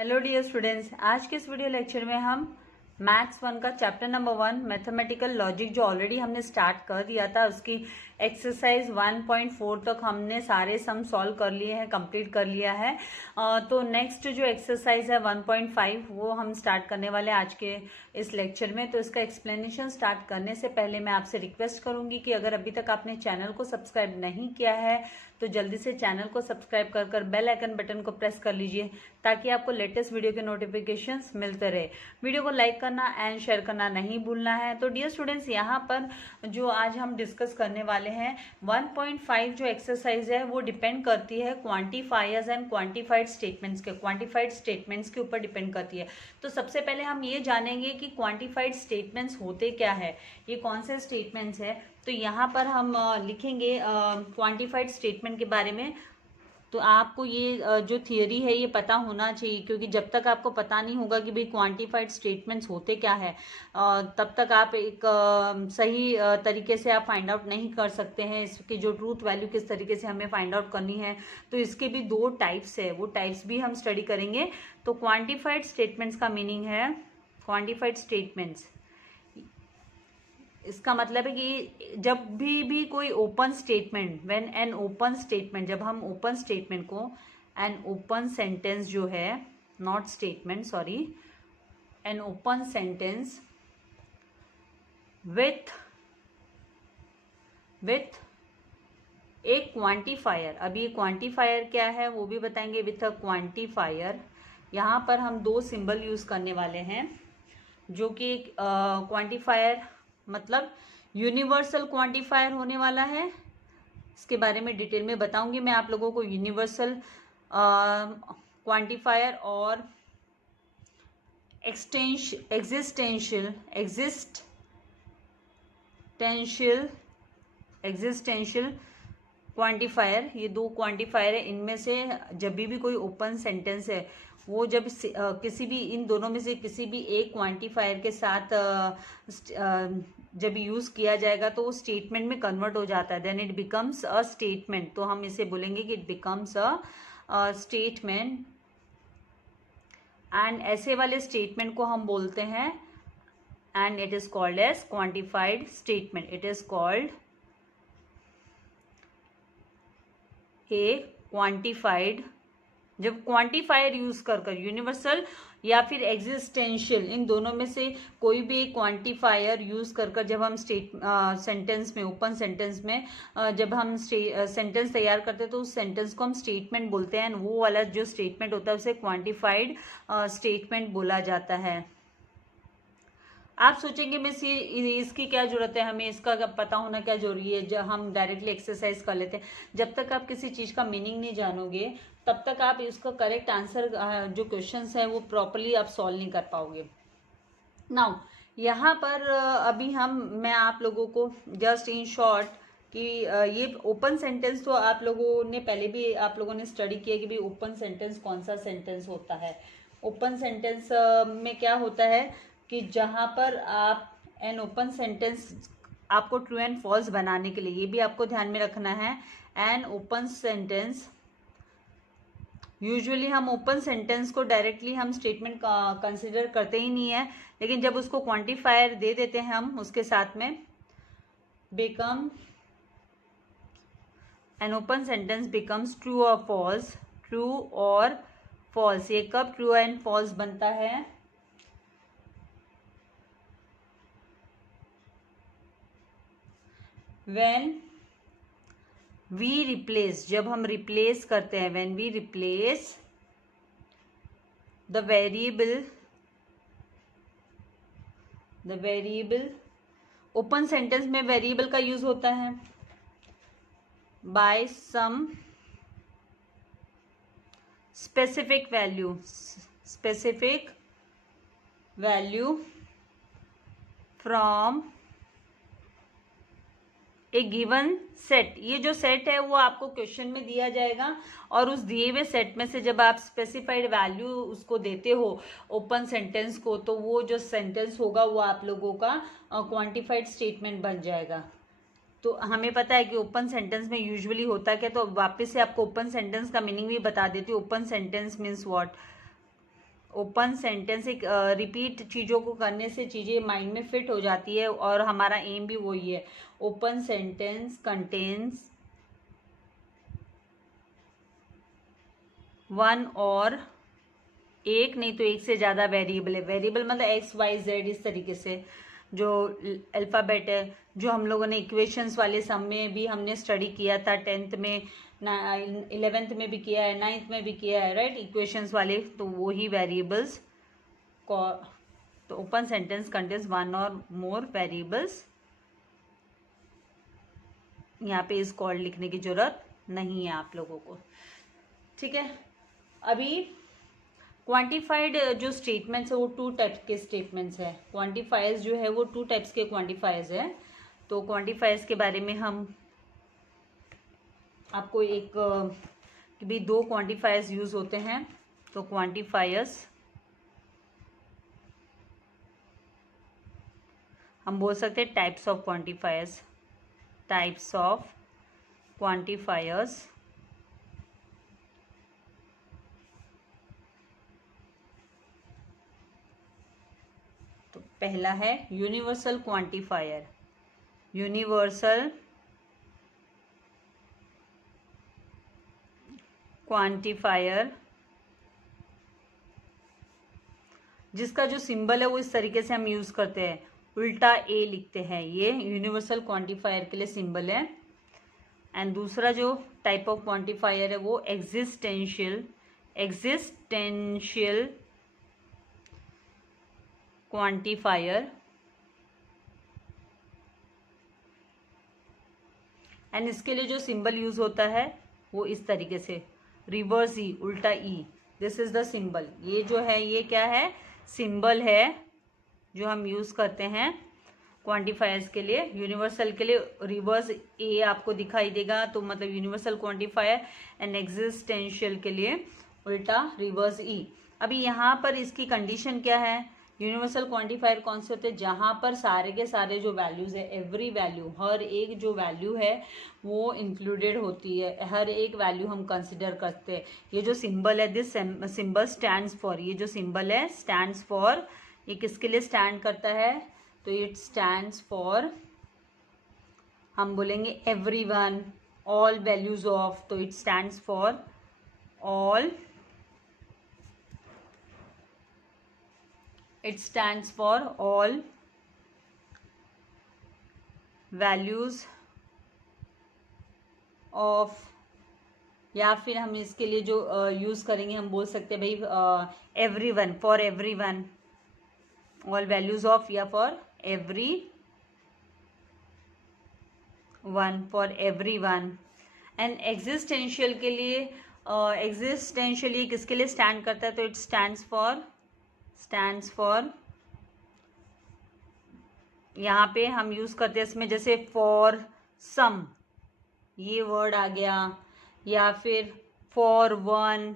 Hello dear students, आज के इस वीडियो लेक्चर में हम मैथ्स 1 का चैप्टर नंबर 1 मैथमेटिकल लॉजिक जो ऑलरेडी हमने स्टार्ट कर दिया था, उसकी एक्सरसाइज 1.4 तक हमने सारे सम सॉल्व कर लिए हैं, कंप्लीट कर लिया है। तो नेक्स्ट जो एक्सरसाइज है 1.5 वो हम स्टार्ट करने वाले हैं आज के इस लेक्चर में। तो इसका एक्सप्लेनेशन स्टार्ट करने से पहले मैं आपसे रिक्वेस्ट करूंगी कि अगर अभी तक आपने चैनल को सब्सक्राइब नहीं किया है तो जल्दी से चैनल को सब्सक्राइब कर बेल आइकन बटन को प्रेस कर लीजिए ताकि आपको लेटेस्ट वीडियो के नोटिफिकेशंस मिलते रहे। वीडियो को लाइक करना एंड शेयर करना नहीं भूलना है। तो डियर स्टूडेंट्स, यहाँ पर जो आज हम डिस्कस करने वाले हैं 1.5 जो एक्सरसाइज है वो डिपेंड करती है क्वांटिफायर्स एंड क्वांटिफाइड स्टेटमेंट्स के ऊपर डिपेंड करती है। तो सबसे पहले हम ये जानेंगे कि क्वांटिफाइड स्टेटमेंट्स होते क्या है, ये कौन से स्टेटमेंट्स है। तो यहाँ पर हम लिखेंगे क्वांटिफाइड स्टेटमेंट के बारे में। तो आपको ये जो थियरी है ये पता होना चाहिए, क्योंकि जब तक आपको पता नहीं होगा कि भाई क्वांटिफाइड स्टेटमेंट्स होते क्या है तब तक आप एक सही तरीके से आप फाइंड आउट नहीं कर सकते हैं इसकी जो ट्रूथ वैल्यू किस तरीके से हमें फाइंड आउट करनी है। तो इसके भी दो टाइप्स है, वो टाइप्स भी हम स्टडी करेंगे। तो क्वांटिफाइड स्टेटमेंट्स का मीनिंग है, क्वांटिफाइड स्टेटमेंट्स इसका मतलब है कि जब भी कोई open statement, when an open statement, जब हम ओपन स्टेटमेंट को एन ओपन सेंटेंस जो है, not statement sorry, an open sentence with A quantifier. अब ये क्वांटिफायर क्या है वो भी बताएंगे। विथ अ क्वांटिफायर यहाँ पर हम दो सिंबल यूज करने वाले हैं, जो कि क्वांटिफायर मतलब यूनिवर्सल क्वांटिफायर होने वाला है। इसके बारे में डिटेल में बताऊंगी मैं आप लोगों को। यूनिवर्सल क्वांटिफायर और एग्जिस्टेंशियल क्वांटिफायर, ये दो क्वांटिफायर है। इनमें से जब भी कोई ओपन सेंटेंस है वो जब किसी भी इन दोनों में से किसी भी एक क्वांटिफायर के साथ जब यूज किया जाएगा तो वो स्टेटमेंट में कन्वर्ट हो जाता है, then it becomes a statement. तो हम इसे बोलेंगे कि it becomes a statement. And ऐसे वाले स्टेटमेंट को हम बोलते हैं and it is called as quantified statement. It is called a quantified. जब क्वांटिफायर यूज कर यूनिवर्सल या फिर एग्जिस्टेंशियल, इन दोनों में से कोई भी एक क्वांटिफायर यूज कर जब हम सेंटेंस में, ओपन सेंटेंस में जब हम सेंटेंस तैयार करते हैं तो उस सेंटेंस को हम स्टेटमेंट बोलते हैं। वो वाला जो स्टेटमेंट होता है उसे क्वांटिफाइड स्टेटमेंट बोला जाता है। आप सोचेंगे मिस ये इसकी क्या जरूरत है, हमें इसका पता होना क्या जरूरी है, जब हम डायरेक्टली एक्सरसाइज कर लेते हैं। जब तक आप किसी चीज का मीनिंग नहीं जानोगे तब तक आप इसका करेक्ट आंसर जो क्वेश्चंस है वो प्रॉपरली आप सॉल्व नहीं कर पाओगे। नाउ यहाँ पर मैं आप लोगों को जस्ट इन शॉर्ट कि ये ओपन सेंटेंस तो आप लोगों ने पहले भी आप लोगों ने स्टडी किया कि भाई ओपन सेंटेंस कौन सा सेंटेंस होता है। ओपन सेंटेंस में क्या होता है कि जहां पर आप एन ओपन सेंटेंस, आपको ट्रू एंड फॉल्स बनाने के लिए ये भी आपको ध्यान में रखना है। एन ओपन सेंटेंस, यूजुअली हम ओपन सेंटेंस को डायरेक्टली हम स्टेटमेंट कंसिडर करते ही नहीं है, लेकिन जब उसको क्वांटिफायर दे देते हैं हम उसके साथ में, become an open sentence becomes true और फॉल्स। ट्रू और फॉल्स, ये कब ट्रू एंड फॉल्स बनता है? when we replace, जब हम रिप्लेस करते हैं, when we replace the variable, open sentence में वेरिएबल का यूज होता है by some specific value from A given set. ये जो सेट है वो आपको क्वेश्चन में दिया जाएगा और उस दिए हुए सेट में से जब आप स्पेसिफाइड वैल्यू उसको देते हो ओपन सेंटेंस को, तो वो जो सेंटेंस होगा वो आप लोगों का क्वांटिफाइड स्टेटमेंट बन जाएगा। तो हमें पता है कि ओपन सेंटेंस में यूजुअली होता क्या, तो वापस से आपको ओपन सेंटेंस का मीनिंग भी बता देती हूँ। Open sentence means what? Open sentence एक रिपीट चीज़ों को करने से चीज़ें माइंड में फिट हो जाती है, और हमारा एम भी वही है। ओपन सेंटेंस कंटेन्स वन और एक नहीं तो एक से ज़्यादा वेरिएबल है। वेरिएबल मतलब एक्स वाई जेड, इस तरीके से जो अल्फ़ाबेट है, जो हम लोगों ने इक्वेशंस वाले सम में भी हमने स्टडी किया था, 10th में, 11th में भी किया है, 9th में भी किया है, राइट, इक्वेशंस वाले, तो वही वेरिएबल्स को। तो ओपन सेंटेंस कंटेन्स वन और मोर वेरिएबल्स, यहाँ पे इस कॉल्ड लिखने की जरूरत नहीं है आप लोगों को, ठीक है। अभी क्वांटिफाइड जो स्टेटमेंट्स है वो 2 टाइप्स के स्टेटमेंट्स है। क्वांटिफायर्स जो है वो 2 टाइप्स के क्वांटिफायर्स है। तो क्वांटिफायर्स के बारे में हम आपको एक कि भी 2 क्वांटिफायर्स यूज होते हैं। तो क्वांटिफायर्स हम बोल सकते हैं types of quantifiers, types of quantifiers. तो पहला है यूनिवर्सल क्वांटिफायर। यूनिवर्सल क्वांटिफायर जिसका जो सिंबल है वो इस तरीके से हम यूज करते हैं, उल्टा ए लिखते हैं, ये यूनिवर्सल क्वांटिफायर के लिए सिंबल है। एंड दूसरा जो टाइप ऑफ क्वांटिफायर है वो एग्जिस्टेंशियल क्वांटिफायर। एंड इसके लिए जो सिंबल यूज होता है वो इस तरीके से, रिवर्स ई, उल्टा ई, दिस इज द सिंबल। ये जो है ये क्या है, सिंबल है जो हम यूज करते हैं क्वांटिफायर्स के लिए। यूनिवर्सल के लिए रिवर्स ए आपको दिखाई देगा, तो मतलब यूनिवर्सल क्वांटिफायर। एंड एग्जिस्टेंशियल के लिए उल्टा रिवर्स ई। अभी यहाँ पर इसकी कंडीशन क्या है, यूनिवर्सल क्वांटिफायर कौन से होते हैं, जहाँ पर सारे के सारे जो वैल्यूज है, एवरी वैल्यू, हर एक जो वैल्यू है वो इंक्लूडेड होती है, हर एक वैल्यू हम कंसिडर करते हैं। ये जो सिंबल है, दिस सिंबल स्टैंड्स फॉर, ये जो सिंबल है स्टैंड्स फॉर, ये किसके लिए स्टैंड करता है, तो इट स्टैंड्स फॉर, हम बोलेंगे एवरीवन, ऑल वैल्यूज ऑफ, तो it stands for all, it stands for all values of, या फिर हम इसके लिए जो यूज करेंगे हम बोल सकते हैं भाई everyone, for everyone, all values of, या for every one, for everyone. And existential के लिए, एग्जिस्टेंशियल ये किसके लिए स्टैंड करता है, तो इट स्टैंड्स फॉर, यहाँ पे हम यूज करते हैं इसमें, जैसे फॉर सम ये वर्ड आ गया, या फिर फॉर वन,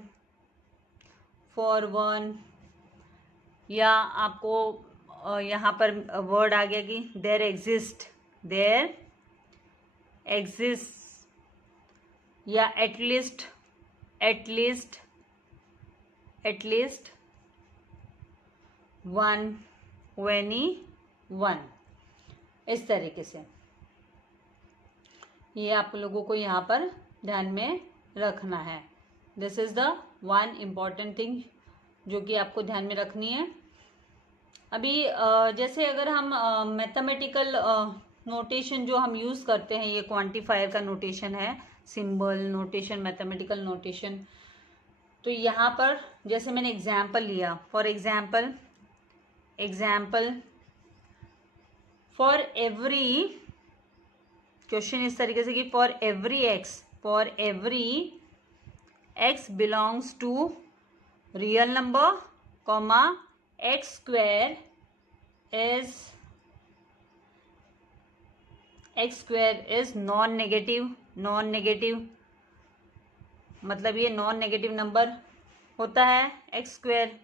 या आपको यहाँ पर वर्ड आ गया कि देयर एग्जिस्ट, या एटलीस्ट वन, वन, इस तरीके से। ये आप लोगों को यहाँ पर ध्यान में रखना है। This is the one important thing जो कि आपको ध्यान में रखनी है। अभी जैसे अगर हम मैथमेटिकल नोटेशन जो हम यूज करते हैं, ये क्वांटिफायर का नोटेशन है, सिंबल नोटेशन, मैथमेटिकल नोटेशन। तो यहाँ पर जैसे मैंने एग्जाम्पल लिया, for example for every, question इस तरीके से कि for every x belongs to real number, comma x square is non negative, मतलब ये नॉन नेगेटिव नंबर होता है, x square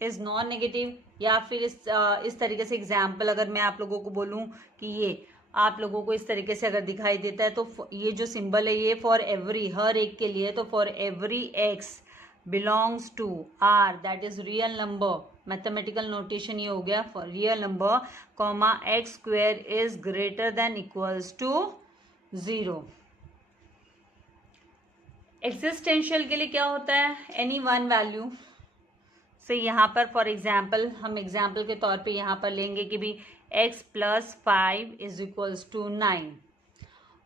is non negative. या फिर इस तरीके से एग्जाम्पल अगर मैं आप लोगों को बोलूं कि ये आप लोगों को इस तरीके से अगर दिखाई देता है, तो ये जो सिंबल है ये फॉर एवरी, हर एक के लिए, तो for every x belongs to R, that is real number, mathematical notation ये हो गया for real number, comma x square is greater than equals to 0। Existential के लिए क्या होता है, एनी वन वैल्यू से, यहाँ पर फॉर एग्जाम्पल हम एग्जाम्पल के तौर पे यहाँ पर लेंगे कि भी x + 5 इज इक्वल्स टू 9,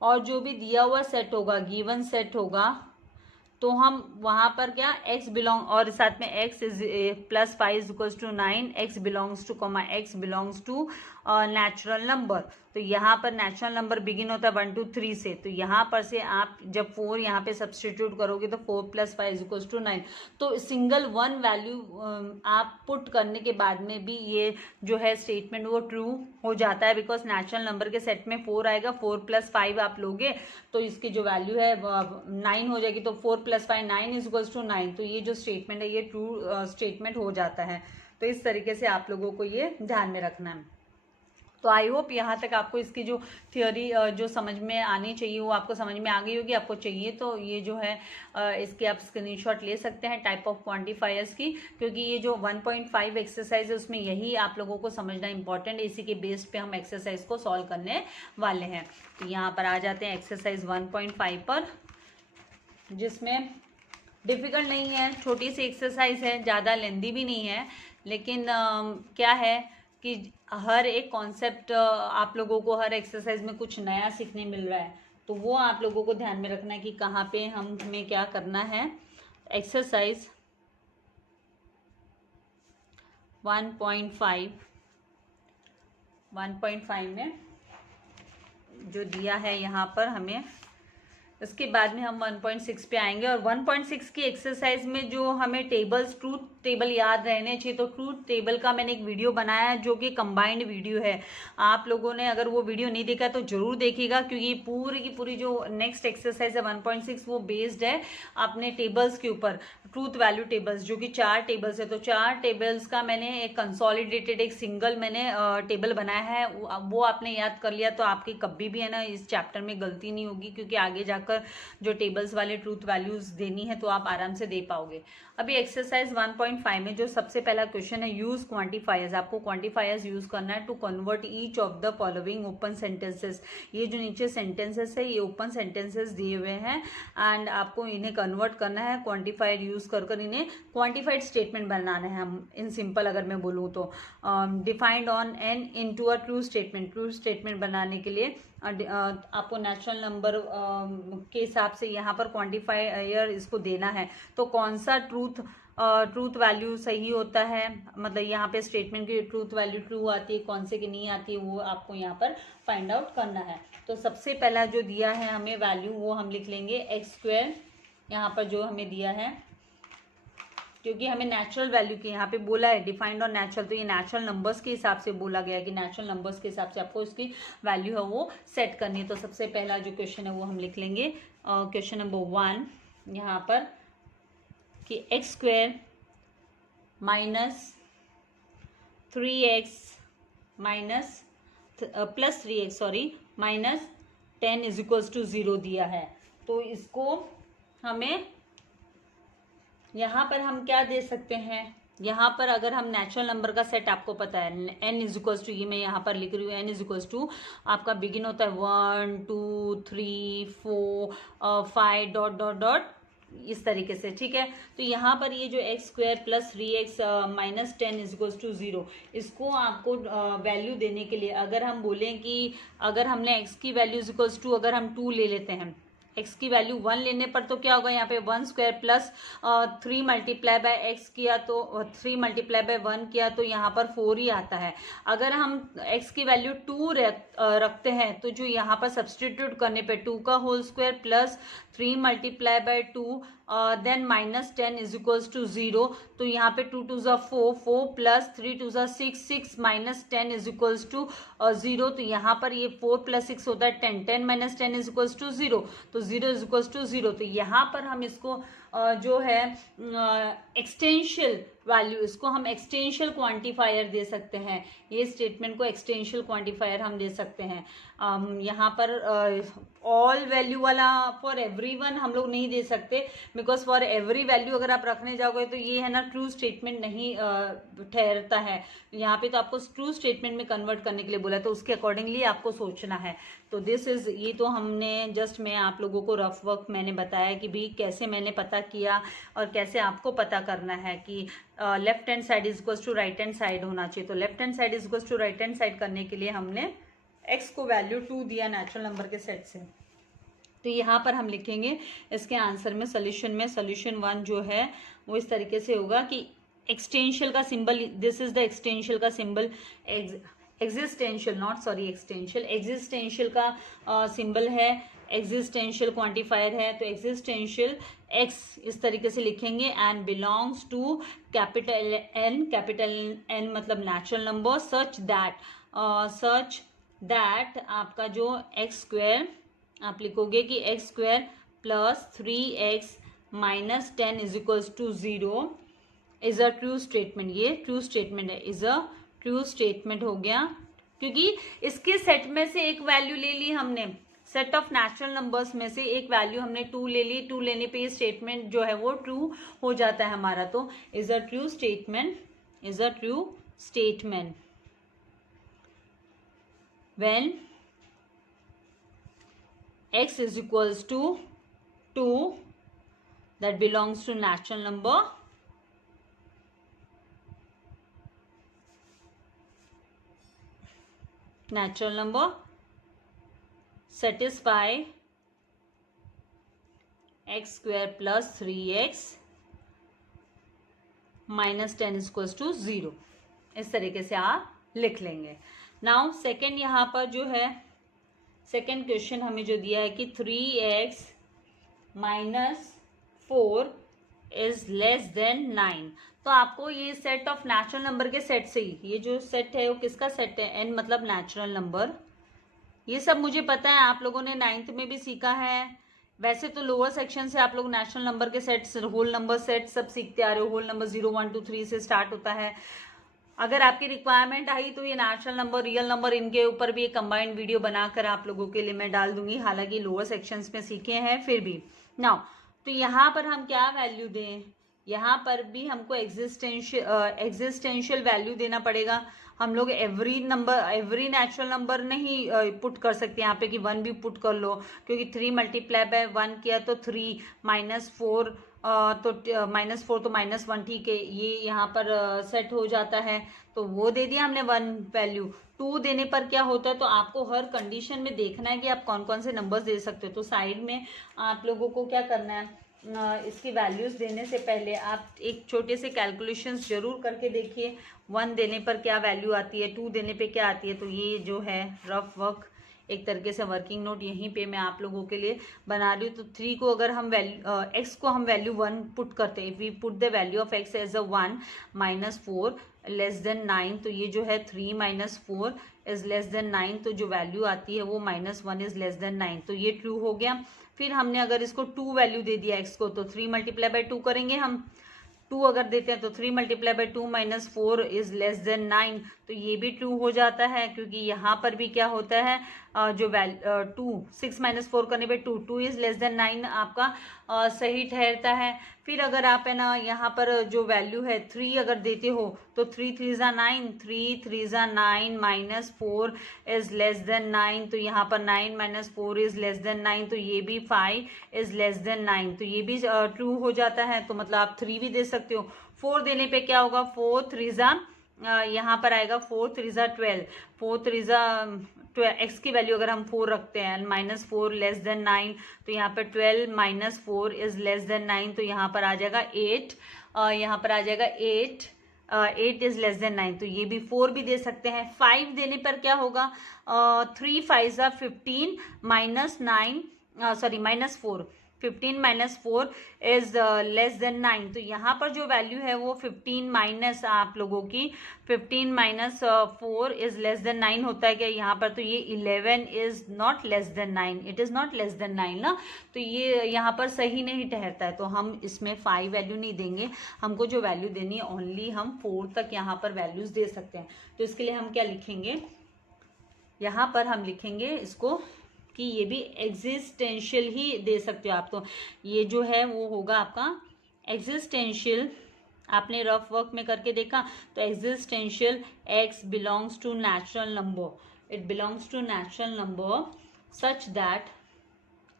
और जो भी दिया हुआ सेट होगा, गिवन सेट होगा, तो हम वहाँ पर क्या x बिलोंग और साथ में x is + 5 is equals to 9, x belongs to x belongs to natural number. तो यहाँ पर नेचुरल नंबर बिगिन होता है 1 2 3 से, तो यहाँ पर से आप जब 4 यहाँ पे सब्सटीट्यूट करोगे तो 4 + 5 इज इक्वल्स टू 9। तो सिंगल वन वैल्यू आप पुट करने के बाद में भी ये जो है स्टेटमेंट वो ट्रू हो जाता है, बिकॉज नेचुरल नंबर के सेट में 4 आएगा, 4 + 5 आप लोगे तो इसकी जो वैल्यू है 9 हो जाएगी, तो 4 + 5 9 इज इक्वल्स टू 9। तो ये जो स्टेटमेंट है ये ट्रू स्टेटमेंट हो जाता है। तो इस तरीके से आप लोगों को ये ध्यान में रखना है। तो आई होप यहाँ तक आपको इसकी जो थियोरी जो समझ में आनी चाहिए वो आपको समझ में आ गई होगी। आपको चाहिए तो ये जो है इसके आप स्क्रीनशॉट ले सकते हैं टाइप ऑफ क्वांटिफायर्स की, क्योंकि ये जो 1.5 एक्सरसाइज है उसमें यही आप लोगों को समझना इंपॉर्टेंट है। इसी के बेस पे हम एक्सरसाइज को सॉल्व करने वाले हैं। तो यहाँ पर आ जाते हैं एक्सरसाइज 1.5 पर, जिसमें डिफिकल्ट नहीं है, छोटी सी एक्सरसाइज है, ज़्यादा लेंदी भी नहीं है, लेकिन क्या है कि हर एक कॉन्सेप्ट आप लोगों को हर एक्सरसाइज में कुछ नया सीखने मिल रहा है, तो वो आप लोगों को ध्यान में रखना है कि कहाँ पे हमें क्या करना है। एक्सरसाइज 1.5 में जो दिया है यहाँ पर हमें, इसके बाद में हम 1.6 पे आएंगे। और 1.6 की एक्सरसाइज में जो हमें टेबल्स, ट्रूथ टेबल याद रहने चाहिए, तो ट्रूथ टेबल का मैंने एक वीडियो बनाया है जो कि कंबाइंड वीडियो है। आप लोगों ने अगर वो वीडियो नहीं देखा तो जरूर देखिएगा, क्योंकि पूरी की पूरी जो नेक्स्ट एक्सरसाइज है 1.6 वो बेस्ड है अपने टेबल्स के ऊपर, ट्रूथ वैल्यू टेबल्स, जो कि 4 टेबल्स है। तो 4 टेबल्स का मैंने एक कंसोलिडेटेड एक सिंगल मैंने टेबल बनाया है, वो आपने याद कर लिया तो आपकी कभी भी है ना इस चैप्टर में गलती नहीं होगी, क्योंकि आगे जाकर जो टेबल्स वाले ट्रूथ वैल्यूज देनी है तो आप आराम से दे पाओगे। अभी एक्सरसाइज 1.5 में जो सबसे पहला क्वेश्चन है, यूज क्वांटिफायर्स। आपको क्वांटिफायर्स यूज करना है to convert each of the following open sentences. ये जो नीचे सेंटेंसेस है ये ओपन सेंटेंसेस दिए हुए हैं, एंड आपको इन्हें कन्वर्ट करना है क्वांटिफायर यूज कर इन्हें क्वांटिफाइड स्टेटमेंट बनाना है। हम इन सिंपल अगर मैं बोलूँ तो defined on an into a true statement. True statement बनाने के लिए आपको नेचुरल नंबर के हिसाब से यहाँ पर क्वांटिफायर इसको देना है। तो कौन सा ट्रूथ वैल्यू सही होता है, मतलब यहाँ पे स्टेटमेंट की ट्रूथ वैल्यू ट्रू आती है, कौन से की नहीं आती है, वो आपको यहाँ पर फाइंड आउट करना है। तो सबसे पहला जो दिया है हमें वैल्यू, वो हम लिख लेंगे x²। यहाँ पर जो हमें दिया है, क्योंकि हमें नेचुरल वैल्यू की यहाँ पे बोला है डिफाइंड ऑन नेचुरल, तो ये नेचुरल नंबर्स के हिसाब से बोला गया है कि नेचुरल नंबर्स के हिसाब से आपको इसकी वैल्यू है वो सेट करनी है। तो सबसे पहला जो क्वेश्चन है वो हम लिख लेंगे क्वेश्चन नंबर 1 यहाँ पर कि x² - 3x plus 3x minus 10 is equals to 0 दिया है। तो इसको हमें यहाँ पर हम क्या दे सकते हैं, यहाँ पर अगर हम नेचुरल नंबर का सेट आपको पता है n इज इक्वल्स टू, ये मैं यहाँ पर लिख रही हूँ, n इज इक्वल्स टू आपका बिगिन होता है 1 2 3 4 5 डॉट डॉट डॉट इस तरीके से, ठीक है। तो यहाँ पर ये जो x² plus 3x minus 10 is equals to 0, इसको आपको वैल्यू देने के लिए अगर हम बोलें कि अगर हमने x की वैल्यू इज इक्वल्स टू, अगर हम 2 ले लेते हैं, x की वैल्यू 1 लेने पर तो क्या होगा, यहाँ पे 1² प्लस 3 मल्टीप्लाई बाय x किया तो 3 मल्टीप्लाई बाय 1 किया तो यहाँ पर 4 ही आता है। अगर हम x की वैल्यू 2 रखते हैं तो जो यहाँ पर सब्सटीट्यूट करने पे 2 का whole square plus 3 multiply by 2 then minus 10 is equals to 0। तो यहाँ पे 2 2 4 4 plus 3 2 6 6 minus 10 is equals to 0। तो यहाँ पर ये 4 प्लस 6 होता है 10, 10 माइनस 10 इज इक्वल्स टू 0, तो 0 इज इक्वल्स टू 0। तो यहाँ पर हम इसको जो है एक्सटेंशियल वैल्यू, इसको हम एक्सटेंशियल क्वांटिफायर दे सकते हैं। ये स्टेटमेंट को एक्सटेंशियल क्वांटिफायर हम दे सकते हैं। यहाँ पर ऑल वैल्यू वाला फॉर एवरीवन हम लोग नहीं दे सकते, बिकॉज फॉर एवरी वैल्यू अगर आप रखने जाओगे तो ये है ना ट्रू स्टेटमेंट नहीं ठहरता है। यहाँ पे तो आपको ट्रू स्टेटमेंट में कन्वर्ट करने के लिए बोला, तो उसके अकॉर्डिंगली आपको सोचना है। तो दिस इज, ये तो हमने जस्ट मैं आप लोगों को रफ वर्क मैंने बताया कि भी कैसे मैंने पता किया और कैसे आपको पता करना है कि left hand side is equals to right hand side होना चाहिए। तो left hand side is equals to right hand side करने के लिए हमने x को वैल्यू 2 दिया नेचुरल नंबर के सेट से। तो यहाँ पर हम लिखेंगे इसके आंसर में, सोल्यूशन में, सोल्यूशन 1 जो है वो इस तरीके से होगा कि एक्सटेंशियल का symbol, this is the existential का symbol, existential not sorry existential, existential का सिंबल है, एग्जिस्टेंशियल क्वांटिफायर है। तो एग्जिस्टेंशियल x इस तरीके से लिखेंगे and belongs to capital N मतलब नेचुरल नंबर, सच दैट आपका जो एक्स स्क्वायर आप लिखोगे कि x square plus 3x minus 10 is equals to 0 is a true statement. ये ट्रू स्टेटमेंट है, इज अ ट्रू स्टेटमेंट हो गया, क्योंकि इसके सेट में से एक वैल्यू ले ली हमने, सेट ऑफ नेचुरल नंबर्स में से एक वैल्यू हमने 2 ले ली। 2 लेने पे ये स्टेटमेंट जो है वो ट्रू हो जाता है हमारा। तो is a true statement, is a true statement when x is equals to 2 that belongs to natural number, satisfy x square plus 3x minus 10 is equals to 0। इस तरीके से आप लिख लेंगे। नाउ सेकेंड, यहाँ पर जो है सेकेंड क्वेश्चन हमें जो दिया है कि 3x minus 4 is less than 9। तो आपको ये सेट ऑफ नेचुरल नंबर के सेट से ही, ये जो सेट है वो किसका सेट है, n मतलब नेचुरल नंबर। ये सब मुझे पता है, आप लोगों ने 9th में भी सीखा है। वैसे तो लोअर सेक्शन से आप लोग नेचुरल नंबर के सेट्स, होल नंबर सेट सब सीखते आ रहे हो। होल नंबर 0 1 2 3 से स्टार्ट होता है। अगर आपकी रिक्वायरमेंट आई तो ये नेचुरल नंबर, रियल नंबर, इनके ऊपर भी एक कंबाइंड वीडियो बनाकर आप लोगों के लिए मैं डाल दूंगी, हालांकि लोअर सेक्शंस में सीखे हैं फिर भी। नाउ तो यहाँ पर हम क्या वैल्यू दें, यहाँ पर भी हमको एग्जिस्टेंशियल वैल्यू देना पड़ेगा। हम लोग एवरी नेचुरल नंबर नहीं पुट कर सकते यहाँ पे कि 1 भी पुट कर लो, क्योंकि 3 मल्टीप्लाई बाय 1 किया तो 3 माइनस 4 तो -4 तो -1, ठीक है, ये यहाँ पर सेट हो जाता है। तो वो दे दिया हमने 1 वैल्यू। 2 देने पर क्या होता है, तो आपको हर कंडीशन में देखना है कि आप कौन कौन से नंबर्स दे सकते हो। तो साइड में आप लोगों को क्या करना है, इसकी वैल्यूज देने से पहले आप एक छोटे से कैलकुलेशंस जरूर करके देखिए। 1 देने पर क्या वैल्यू आती है, 2 देने पे क्या आती है। तो ये जो है रफ वर्क, एक तरीके से वर्किंग नोट यहीं पे मैं आप लोगों के लिए बना रही हूँ। तो 3 को अगर हम x को हम वैल्यू 1 पुट करते हैं, we put the value of x as a 1 minus 4 less than 9, तो ये जो है 3 माइनस 4 इज लेस देन 9, तो जो वैल्यू आती है वो -1 इज लेस देन 9, तो ये ट्रू हो गया। फिर हमने अगर इसको 2 वैल्यू दे दिया x को, तो 3 मल्टीप्लाई बाय 2 करेंगे हम। 2 अगर देते हैं तो 3 multiply by 2 minus 4 is less than 9, तो ये भी ट्रू हो जाता है, क्योंकि यहाँ पर भी क्या होता है, जो 6 माइनस 4 करने पे 2 इज लेस देन 9 आपका सही ठहरता है। फिर अगर आप है ना यहाँ पर जो वैल्यू है 3 अगर देते हो तो 3 3 9, 3 3 9 माइनस 4 इज लेस देन 9, तो यहाँ पर 9 माइनस 4 इज लेस देन 9, तो ये भी 5 इज लेस देन 9, तो ये भी ट्रू हो जाता है। तो मतलब आप 3 भी दे सकते हो। 4 देने पे क्या होगा, 4 3 यहाँ पर आएगा 4 3 12, 4 3 x की वैल्यू अगर हम 4 रखते हैं, -4 लेस देन 9, तो यहाँ पर 12 माइनस 4 इज लेस देन 9, तो यहाँ पर आ जाएगा 8, यहाँ पर आ जाएगा 8 इज लेस देन 9, तो ये भी 4 भी दे सकते हैं। 5 देने पर क्या होगा, 3 5 15 -4, 15 माइनस 4 इज लेस देन 9। तो यहाँ पर जो वैल्यू है वो 15 माइनस आप लोगों की 15 माइनस 4 इज लेस देन 9 होता है क्या यहाँ पर? तो ये 11 is not less than 9, it is not less than 9 ना, तो ये यहाँ पर सही नहीं ठहरता है। तो हम इसमें 5 वैल्यू नहीं देंगे, हमको जो वैल्यू देनी है ओनली हम 4 तक यहाँ पर वैल्यूज दे सकते हैं। तो इसके लिए हम क्या लिखेंगे, यहाँ पर हम लिखेंगे इसको कि ये भी एग्जिस्टेंशियल ही दे सकते हो आप। तो ये जो है वो होगा आपका एग्जिस्टेंशियल। आपने रफ वर्क में करके देखा तो existential x belongs to natural number, it belongs to natural number such that.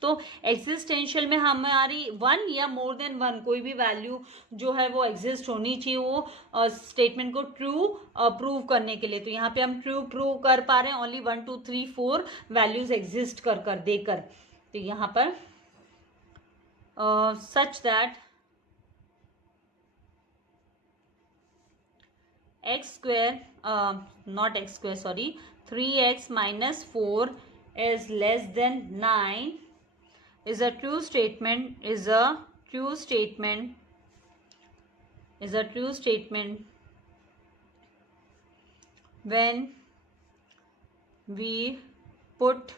तो एग्जिस्टेंशियल में हमारी 1 या मोर देन 1 कोई भी वैल्यू जो है वो एग्जिस्ट होनी चाहिए वो स्टेटमेंट को ट्रू प्रूव करने के लिए। तो यहाँ पे हम ट्रू प्रूव कर पा रहे हैं ओनली 1 2 3 4 वैल्यूज एग्जिस्ट कर देकर। तो यहाँ पर such that x square not x square sorry 3x minus 4 is less than 9 is a true statement, is a true statement, is a true statement when we put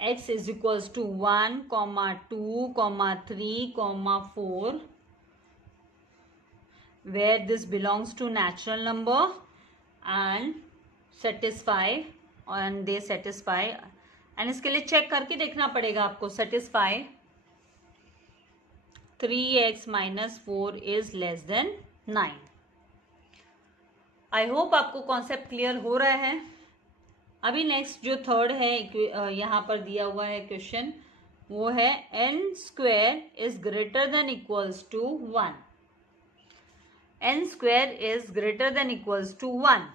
x is equals to 1 comma 2 comma 3 comma 4 where this belongs to natural number and satisfy and they satisfy। And इसके लिए check करके देखना पड़ेगा आपको, satisfy 3x minus 4 is less than 9। I hope आपको concept clear हो रहा है। अभी नेक्स्ट जो थर्ड है यहाँ पर दिया हुआ है क्वेश्चन, वो है n square is greater than equals to 1। n square is greater than equals to 1,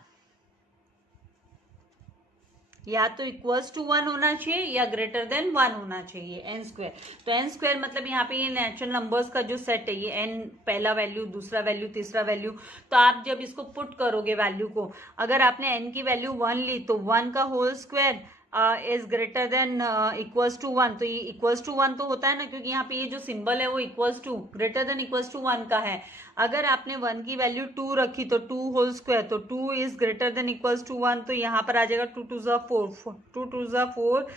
या तो इक्वल्स टू 1 होना चाहिए या ग्रेटर देन 1 होना चाहिए n स्क्वायर। तो n स्क्वायर मतलब यहाँ पे ये नेचुरल नंबर्स का जो सेट है, ये n पहला वैल्यू, दूसरा वैल्यू, तीसरा वैल्यू। तो आप जब इसको पुट करोगे वैल्यू को, अगर आपने n की वैल्यू 1 ली तो 1 का whole square is greater than equals to 1। तो ये इक्वल्स टू 1 तो होता है ना, क्योंकि यहाँ पे ये जो सिंबल है वो equals to greater than equals to 1 का है। अगर आपने 1 की वैल्यू 2 रखी तो 2 होल स्क्वायर, तो 2 is greater than equals to 1। तो यहाँ पर आ जाएगा 2 2 ज़ा 4, 2 2 ज़ा 4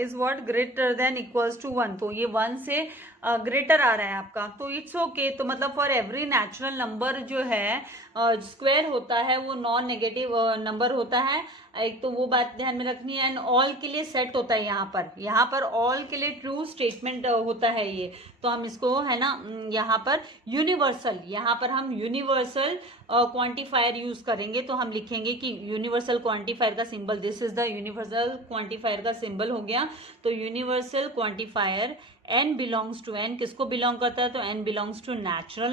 is what greater than equals to 1। तो ये 1 से ग्रेटर आ रहा है आपका, तो इट्स ओके। तो मतलब फॉर एवरी नेचुरल नंबर जो है स्क्वायर होता है वो नॉन नेगेटिव नंबर होता है, एक तो वो बात ध्यान में रखनी है। एंड ऑल के लिए सेट होता है, यहाँ पर ऑल के लिए ट्रू स्टेटमेंट होता है ये। तो हम इसको है ना यहाँ पर यूनिवर्सल, यहाँ पर हम यूनिवर्सल क्वांटिफायर यूज करेंगे। तो हम लिखेंगे कि यूनिवर्सल क्वांटिफायर का symbol, this is the universal quantifier का सिंबल हो गया। तो universal quantifier n belongs to, n किसको बिलोंग करता है? तो n belongs to natural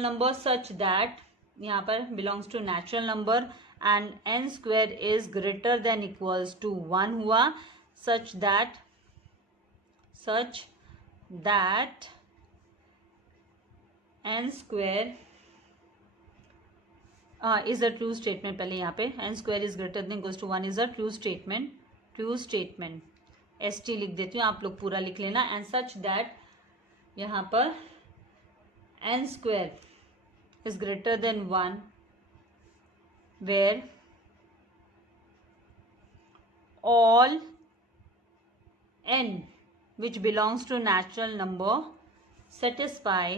number such that, यहाँ पर belongs to natural number and n square is greater than equals to 1 हुआ, such that n square is a true statement. पहले यहाँ पे n square is greater than equals to 1 is a true statement. ST लिख देती हूँ, आप लोग पूरा लिख लेना। एंड सच दैट यहाँ पर n square is greater than 1 where all n which belongs to natural number satisfy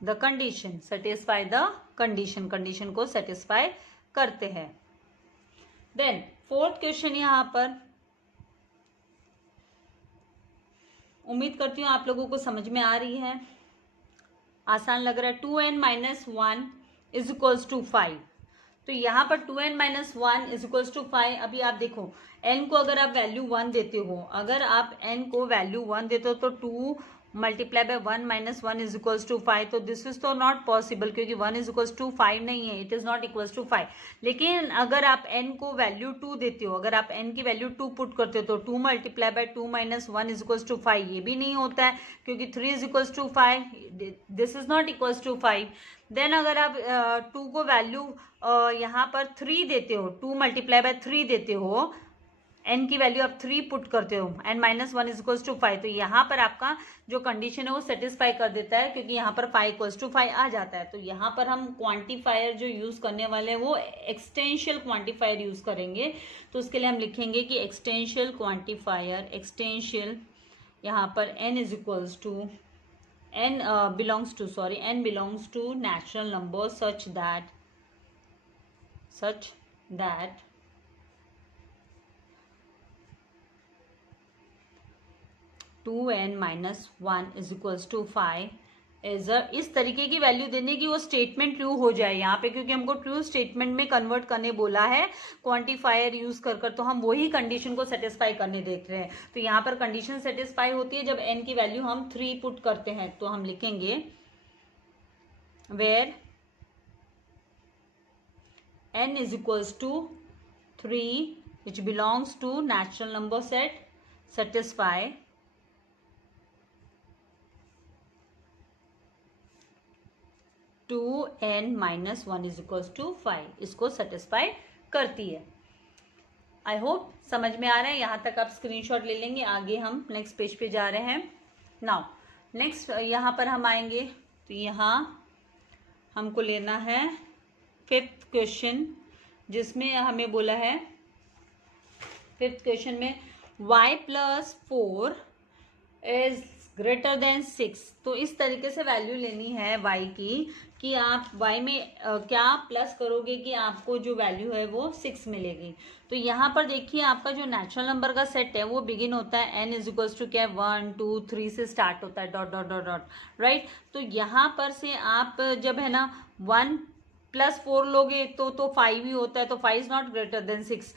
the condition, condition को सेटिस्फाई करते हैं। देन फोर्थ क्वेश्चन यहाँ पर, उम्मीद करती हूँ आप लोगों को समझ में आ रही है, आसान लग रहा है। 2n minus 1 is equals to 5। तो यहाँ पर 2n minus 1 is equals to 5। अभी आप देखो n को अगर आप वैल्यू 1 देते हो, अगर आप n को वैल्यू 1 देते हो तो 2 multiply by 1 minus 1 is equals to 5। तो दिस इज तो नॉट पॉसिबल, क्योंकि 1 इज इक्वल्स टू 5 नहीं है, it is not equals to 5। लेकिन अगर आप n को वैल्यू 2 देते हो, अगर आप n की वैल्यू 2 पुट करते हो तो 2 multiply by 2 minus 1 is equals to 5। ये भी नहीं होता है, क्योंकि 3 is equals to 5, this is not equals to 5। Then अगर आप 2 को वैल्यू यहाँ पर 3 देते हो, 2 मल्टीप्लाई बाय 3 देते हो n की वैल्यू आप 3 पुट करते हो, n minus 1 is equals to 5, तो यहाँ पर आपका जो कंडीशन है वो सेटिस्फाई कर देता है, क्योंकि यहाँ पर 5 इक्वल्स टू 5 आ जाता है। तो यहाँ पर हम क्वांटिफायर जो यूज करने वाले हैं वो एक्सटेंशियल क्वांटिफायर यूज करेंगे। तो उसके लिए हम लिखेंगे कि एक्सटेंशियल क्वांटिफायर, एक्सटेंशियल यहाँ पर n is equals to n belongs to natural number such that 2n minus 1 is equals to 5 इस तरीके की वैल्यू देने की वो स्टेटमेंट ट्रू हो जाए यहाँ पे, क्योंकि हमको ट्रू स्टेटमेंट में कन्वर्ट करने बोला है क्वांटिफायर यूज कर तो हम वही कंडीशन को सेटिस्फाई करने देख रहे हैं। तो यहाँ पर कंडीशन सेटिस्फाई होती है जब n की वैल्यू हम 3 पुट करते हैं। तो हम लिखेंगे where n is equals to 3 which belongs to natural number set satisfy 2n minus 1 is equals to 5, इसको सेटिस्फाई करती है। आई होप समझ में आ रहा है। यहाँ तक आप स्क्रीनशॉट ले लेंगे। आगे हम नेक्स्ट पेज पे जा रहे हैं। नाउ नेक्स्ट यहाँ पर हम आएंगे, तो यहाँ हमको लेना है 5th क्वेश्चन, जिसमें हमें बोला है 5th क्वेश्चन में y plus 4 is greater than 6। तो इस तरीके से वैल्यू लेनी है y की कि आप y में क्या प्लस करोगे कि आपको जो वैल्यू है वो 6 मिलेगी। तो यहाँ पर देखिए आपका जो नेचुरल नंबर का सेट है वो बिगिन होता है n इज इक्वल्स टू क्या 1 2 3 से स्टार्ट होता है dot dot dot dot, right. तो यहाँ पर से आप जब है ना 1 प्लस 4 लोगे तो 5 ही होता है, तो 5 is not greater than 6।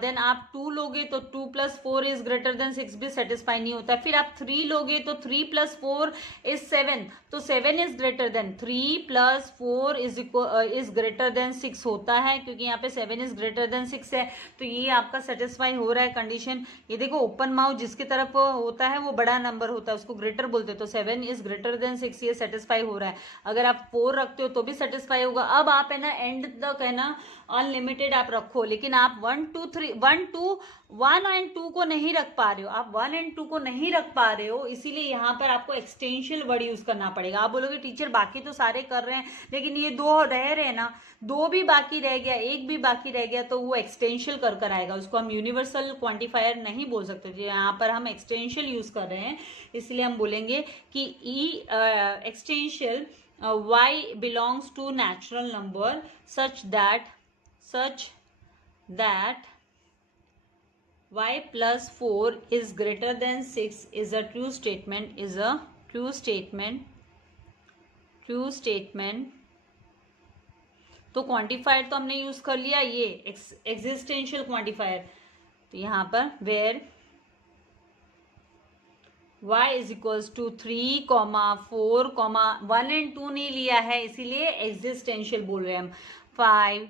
Then आप 2 लोगे तो 2 प्लस 4 इज ग्रेटर देन 6 भी सेटिस्फाई नहीं होता है। फिर आप 3 लोगे तो 3 प्लस 4 इज 7, तो 7 is greater then 3 plus 4 is greater than 6 होता है, क्योंकि यहाँ पे 7 इज ग्रेटर देन 6 है। तो ये आपका सेटिस्फाई हो रहा है कंडीशन। ये देखो ओपन माउथ जिसकी तरफ होता है वो बड़ा नंबर होता है, उसको ग्रेटर बोलते हैं। तो 7 इज ग्रेटर देन 6, ये सेटिस्फाई हो रहा है। अगर आप 4 रखते हो तो भी सेटिस्फाई होगा। अब आप है ना एंड तक है ना अनलिमिटेड आप रखो, लेकिन आप 1 2 3 1 एंड 2 को नहीं रख पा रहे हो, आप 1 एंड 2 को नहीं रख पा रहे हो, इसीलिए यहाँ पर आपको एक्सटेंशियल वर्ड यूज करना पड़ेगा। आप बोलोगे टीचर बाकी तो सारे कर रहे हैं, लेकिन ये 2 रह रहे हैं ना, 2 भी बाकी रह गया, 1 भी बाकी रह गया, तो वो एक्सटेंशियल कर आएगा। उसको हम यूनिवर्सल क्वांटिफायर नहीं बोल सकते, यहाँ पर हम एक्सटेंशियल यूज कर रहे हैं, इसलिए हम बोलेंगे कि existential y belongs to natural number such that y plus 4 is greater than 6 is a true statement, true statement। तो क्वांटिफायर तो हमने यूज कर लिया, ये एक्सिस्टेंशियल क्वांटिफायर। तो यहाँ पर where y is equals to 3, 4, 1 and 2 नहीं लिया है, इसीलिए एक्सिस्टेंशियल बोल रहे हैं हम। 5,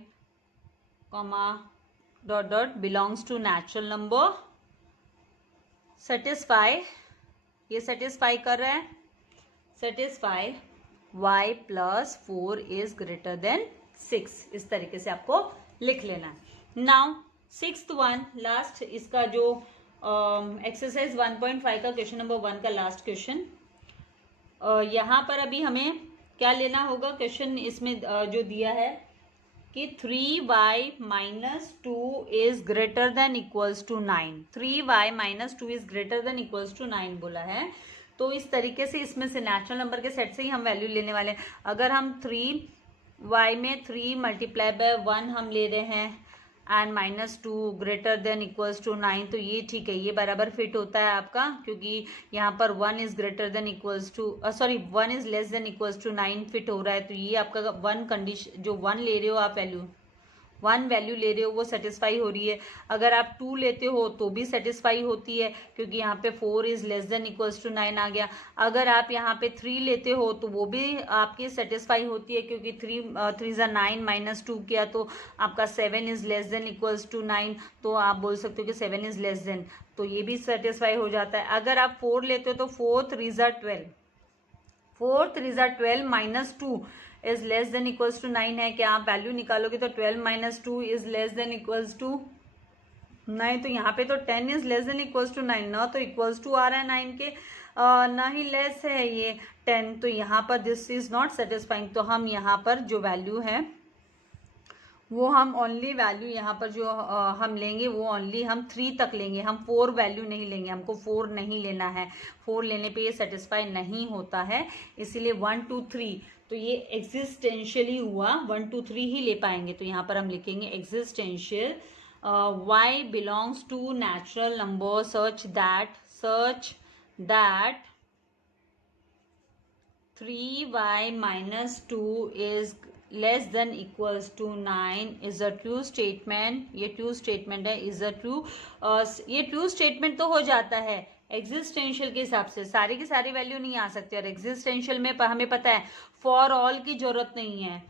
dot dot belongs to natural number satisfy, ये सेटिस्फाई कर रहा है, satisfy y plus 4 is greater than 6। इस तरीके से आपको लिख लेना है। नाउ 6th वन लास्ट, इसका जो एक्सरसाइज 1.5 का क्वेश्चन नंबर 1 का लास्ट क्वेश्चन। यहाँ पर अभी हमें क्या लेना होगा, क्वेश्चन इसमें जो दिया है कि 3y minus 2 is greater than equals to 9, 3y minus 2 is greater than equals to 9 बोला है। तो इस तरीके से इसमें से नेचुरल नंबर के सेट से ही हम वैल्यू लेने वाले हैं। अगर हम 3y में 3 मल्टीप्लाई बाय 1 हम ले रहे हैं and minus 2 greater than equals to 9, तो ये ठीक है, ये बराबर फिट होता है आपका, क्योंकि यहाँ पर 1 is greater than equals to 1 is less than equals to 9 fit हो रहा है। तो ये आपका 1 कंडीशन, जो 1 ले रहे हो आप वन वैल्यू ले रहे हो वो सेटिस्फाई हो रही है। अगर आप 2 लेते हो तो भी सेटिस्फाई होती है, क्योंकि यहाँ पे 4 is less than equals to 9 आ गया। अगर आप यहाँ पे 3 लेते हो तो वो भी आपकी सेटिस्फाई होती है, क्योंकि 3 ज़ा 9 माइनस 2 किया तो आपका 7 is less than equals to 9, तो आप बोल सकते हो कि 7 इज लेस देन, तो ये भी सेटिस्फाई हो जाता है। अगर आप 4 लेते हो तो 4 3 ज़ा 12 minus 2 is less than equals to 9 है। क्या आप वैल्यू निकालोगे तो 12 minus 2 is less than equals to नहीं, तो यहाँ पे तो 10 is less than equals to 9, ना तो इक्वल्स टू आ रहा है 9 के, ना ही लेस है ये 10, तो यहाँ पर दिस इज नॉट सेटिस्फाइंग। तो हम यहाँ पर जो वैल्यू है वो हम ओनली वैल्यू यहाँ पर जो हम लेंगे वो ओनली हम 3 तक लेंगे, हम 4 वैल्यू नहीं लेंगे, हमको 4 नहीं लेना है, 4 लेने पे ये सेटिस्फाई नहीं होता है, इसीलिए 1 2 3, तो ये एग्जिस्टेंशियली हुआ, 1 2 3 ही ले पाएंगे। तो यहाँ पर हम लिखेंगे existential y belongs to natural number such that 3y minus 2 is less than equals to 9 is a true statement। ये true statement है, is a true, ये true statement तो हो जाता है एग्जिस्टेंशियल के हिसाब से, सारी की सारी वैल्यू नहीं आ सकती, और एग्जिस्टेंशियल में हमें पता है फॉर ऑल की जरूरत नहीं है,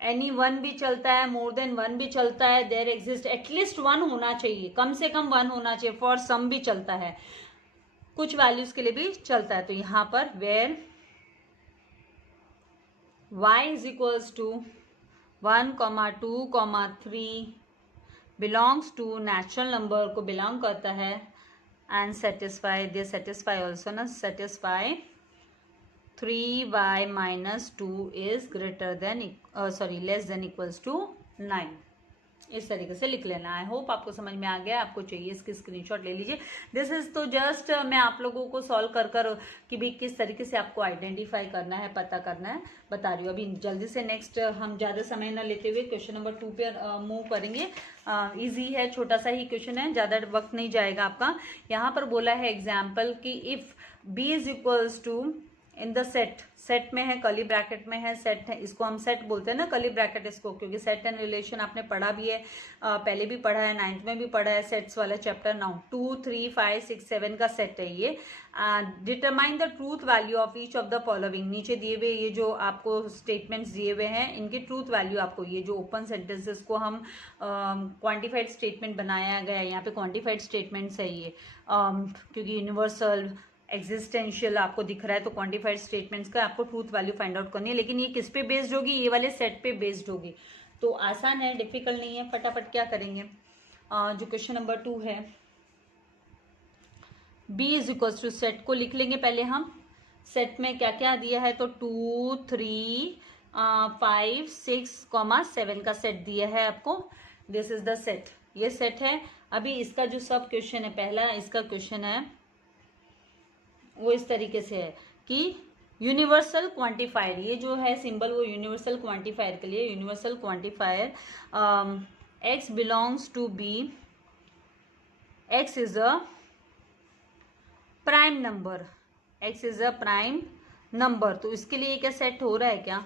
एनी वन भी चलता है, मोर देन वन भी चलता है, देयर एग्जिस्ट एटलीस्ट 1 होना चाहिए, कम से कम 1 होना चाहिए, फॉर सम भी चलता है, कुछ वैल्यूज के लिए भी चलता है। तो यहाँ पर where y is equals to 1, 2, 3 belongs to natural number को belong करता है, and satisfy, they satisfy also ना, satisfy 3y minus 2 is greater than less than equals to 9। इस तरीके से लिख लेना। आई होप आपको समझ में आ गया, आपको चाहिए इसकी स्क्रीनशॉट ले लीजिए। दिस इज तो जस्ट मैं आप लोगों को सॉल्व कर कि भाई किस तरीके से आपको आइडेंटिफाई करना है, पता करना है, बता रही हूँ। अभी जल्दी से नेक्स्ट हम ज़्यादा समय ना लेते हुए क्वेश्चन नंबर 2 पे मूव करेंगे। इजी है, छोटा सा ही क्वेश्चन है, ज़्यादा वक्त नहीं जाएगा आपका। यहाँ पर बोला है एग्जाम्पल कि if B is equals to in the set में है, कर्ली ब्रैकेट में है, सेट है, इसको हम सेट बोलते हैं ना, कर्ली ब्रैकेट इसको, क्योंकि सेट एंड रिलेशन आपने पढ़ा भी है, पहले भी पढ़ा है, 9th में भी पढ़ा है सेट्स वाला चैप्टर। नाउ 2 3 5 6 7 का सेट है ये। Determine the truth value of each of the following, नीचे दिए हुए ये जो आपको स्टेटमेंट्स दिए हुए हैं इनकी ट्रूथ वैल्यू आपको, ये जो ओपन सेंटेंसेस को हम क्वान्टिफाइड स्टेटमेंट बनाया गया है, यहाँ पे क्वान्टिफाइड स्टेटमेंट्स है ये, क्योंकि यूनिवर्सल एग्जिस्टेंशियल आपको दिख रहा है, तो क्वांटिफाइड स्टेटमेंट्स का आपको ट्रूथ वैल्यू फाइंड आउट करनी है। लेकिन ये किस पे बेस्ड होगी, ये वाले सेट पे बेस्ड होगी, तो आसान है, डिफिकल्ट नहीं है। फटाफट क्या करेंगे, जो क्वेश्चन नंबर 2 है, b is equals to, set को लिख लेंगे पहले हम। सेट में क्या क्या दिया है, तो 2 3 5 6 7 का सेट दिया है आपको। दिस इज द सेट, ये सेट है। अभी इसका जो सब क्वेश्चन है, पहला इसका क्वेश्चन है वो इस तरीके से है कि यूनिवर्सल क्वांटिफायर, ये जो है सिंबल वो यूनिवर्सल क्वांटिफायर के लिए, universal quantifier x belongs to b, x is a prime number, x is a prime number. तो इसके लिए क्या सेट हो रहा है क्या,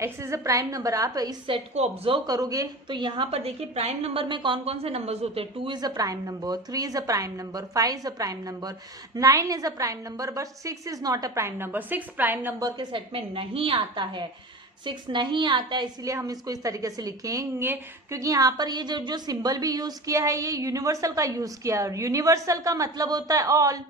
x is a prime number. आप इस सेट को ऑब्जर्व करोगे तो यहाँ पर देखिए प्राइम नंबर में कौन कौन से नंबर्स होते हैं, 2 is a prime number, 3 is a prime number, 5 is a prime number, 9 is a prime number, but 6 is not a prime number. 6 prime number के सेट में नहीं आता है, 6 नहीं आता है, इसीलिए हम इसको इस तरीके से लिखेंगे, क्योंकि यहाँ पर ये जो सिंबल भी यूज किया है ये यूनिवर्सल का यूज किया है। यूनिवर्सल का मतलब होता है ऑल,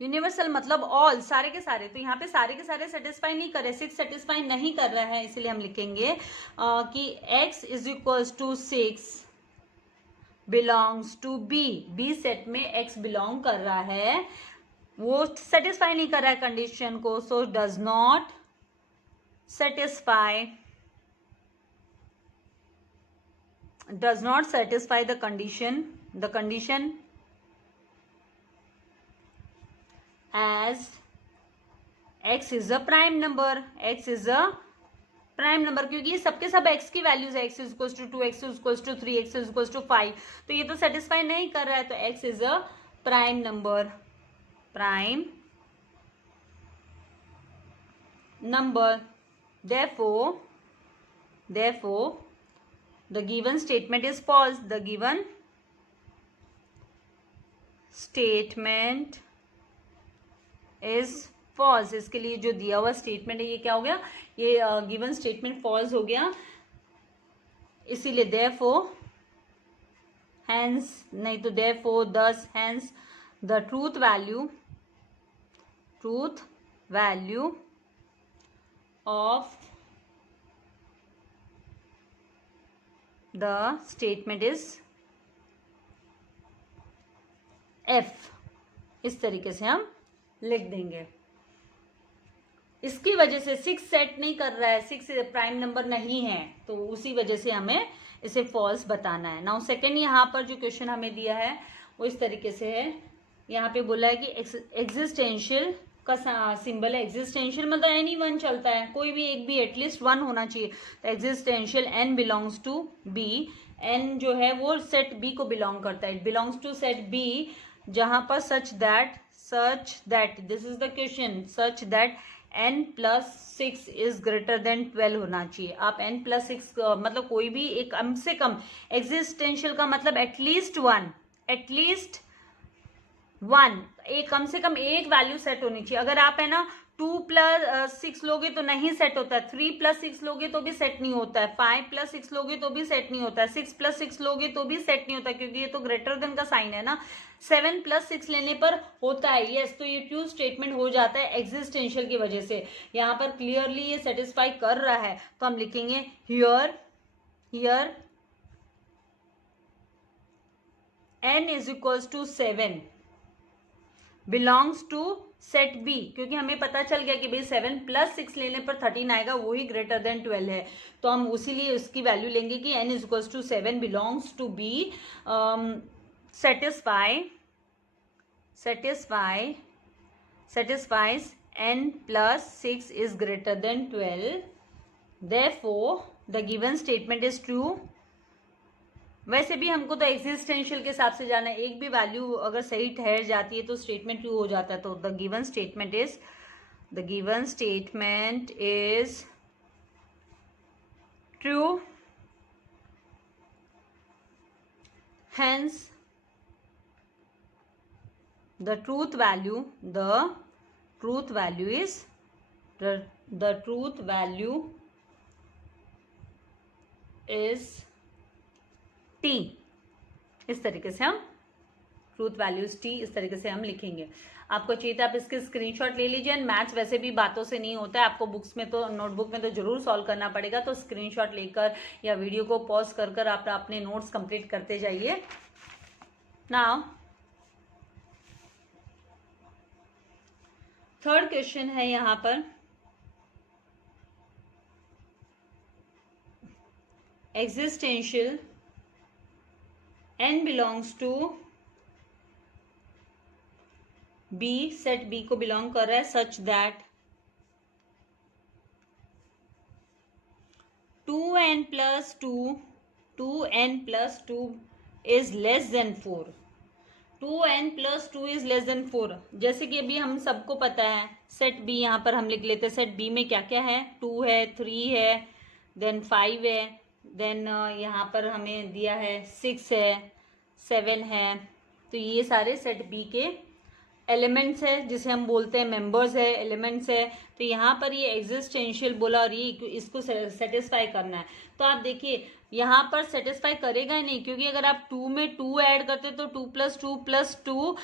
यूनिवर्सल मतलब ऑल, सारे के सारे। तो यहाँ पे सारे के सारे सेटिस्फाई नहीं कर रहे, 6 सेटिस्फाई नहीं कर रहा है, इसलिए हम लिखेंगे कि x is equals to 6 belongs to b। b set में x बिलोंग कर रहा है, वो सेटिस्फाई नहीं कर रहा है कंडीशन को, so does not satisfy the condition as x is a prime number, x is a prime number, क्योंकि ये सबके सब x की वैल्यूज है, x is equals to 2, x is equals to 3, x is equals to 5, तो ये तो satisfy नहीं कर रहा है, तो x is a prime number, prime number, therefore the given statement is false, the given statement is false. इसके लिए जो दिया हुआ स्टेटमेंट है ये क्या हो गया, ये गिवन स्टेटमेंट फॉल्स हो गया, इसीलिए देयरफॉर हैंस, नहीं तो therefore thus hence the truth value of the statement is F, इस तरीके से हम लिख देंगे। इसकी वजह से 6 सेट नहीं कर रहा है, 6 प्राइम नंबर नहीं है, तो उसी वजह से हमें इसे फॉल्स बताना है। नाउ सेकेंड, यहाँ पर जो क्वेश्चन हमें दिया है वो इस तरीके से है। यहाँ पे बोला है कि एग्जिस्टेंशियल का सिंबल है। एग्जिस्टेंशियल मतलब एनी वन चलता है, कोई भी एक भी एटलीस्ट वन होना चाहिए। तो existential N belongs to B, N जो है वो सेट बी को बिलोंग करता है। It belongs to set B, जहां पर such that this is the question, such that n+6 is greater than 12 होना चाहिए। आप n+6 मतलब कोई भी एक कम से कम, एग्जिस्टेंशियल का मतलब एटलीस्ट वन, एक कम से कम एक वैल्यू सेट होनी चाहिए। अगर आप है ना 2+6 लोगे तो नहीं सेट होता है, 3+6 लोगे तो भी सेट नहीं होता है, 5+6 लोगे तो भी सेट नहीं होता है, 6+6 लोगे तो भी सेट नहीं होता है, क्योंकि ये तो ग्रेटर देन का साइन है ना। 7+6 लेने पर होता है, यस। तो ये ट्रू स्टेटमेंट हो जाता है एग्जिस्टेंशियल की वजह से। यहाँ पर क्लियरली ये सेटिस्फाई कर रहा है, तो हम लिखेंगे here n is equals to 7 belongs to set B, क्योंकि हमें पता चल गया कि भाई 7+6 लेने पर 13 आएगा, वही ग्रेटर देन 12 है। तो हम उसीलिए उसकी वैल्यू लेंगे कि n is equals to 7 belongs to B, satisfies n+6 is greater than 12, therefore the given statement is true। वैसे भी हमको तो एग्जिस्टेंशियल के हिसाब से जाना है, एक भी वैल्यू अगर सही ठहर जाती है तो स्टेटमेंट ट्रू हो जाता है। तो the given statement is true, hence the truth value is T। इस तरीके से हम ट्रूथ वैल्यूज T इस तरीके से हम लिखेंगे। आपको चाहिए था आप इसके स्क्रीनशॉट ले लीजिए। मैथ्स वैसे भी बातों से नहीं होता है, आपको बुक्स में तो नोटबुक में तो जरूर सॉल्व करना पड़ेगा। तो स्क्रीनशॉट लेकर या वीडियो को पॉज कर आप अपने नोट्स कंप्लीट करते जाइए। नाउ थर्ड क्वेश्चन है यहाँ पर, existential n belongs to b, set b को बिलोंग कर रहा है, such that 2n+2 is less than 4। 2n+2 is less than 4, जैसे कि अभी हम सबको पता है सेट b, यहाँ पर हम लिख लेते हैं सेट b में क्या क्या है, 2 है, 3 है, देन 5 है, देन यहाँ पर हमें दिया है 6 है, 7 है। तो ये सारे सेट बी के एलिमेंट्स है, जिसे हम बोलते हैं मेंबर्स है, एलिमेंट्स है। तो यहाँ पर ये एग्जिस्टेंशियल बोला और ये इसको सेटिस्फाई करना है। तो आप देखिए यहाँ पर सेटिस्फाई करेगा ही नहीं, क्योंकि अगर आप 2 में 2 ऐड करते तो 2+2+2